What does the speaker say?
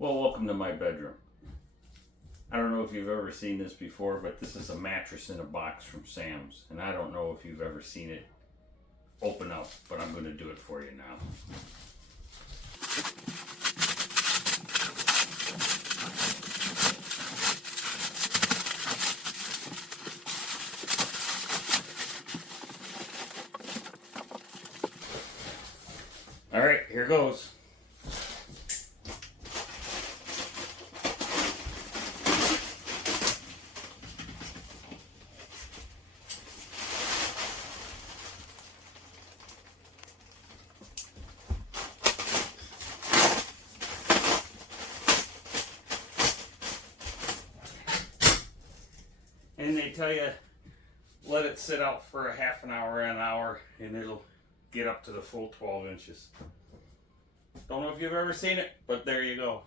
Well, welcome to my bedroom. I don't know if you've ever seen this before, but this is a mattress in a box from Sam's. And I don't know if you've ever seen it open up, but I'm going to do it for you now. All right, here goes. And they tell you, let it sit out for a half an hour, and it'll get up to the full 12 inches. Don't know if you've ever seen it, but there you go.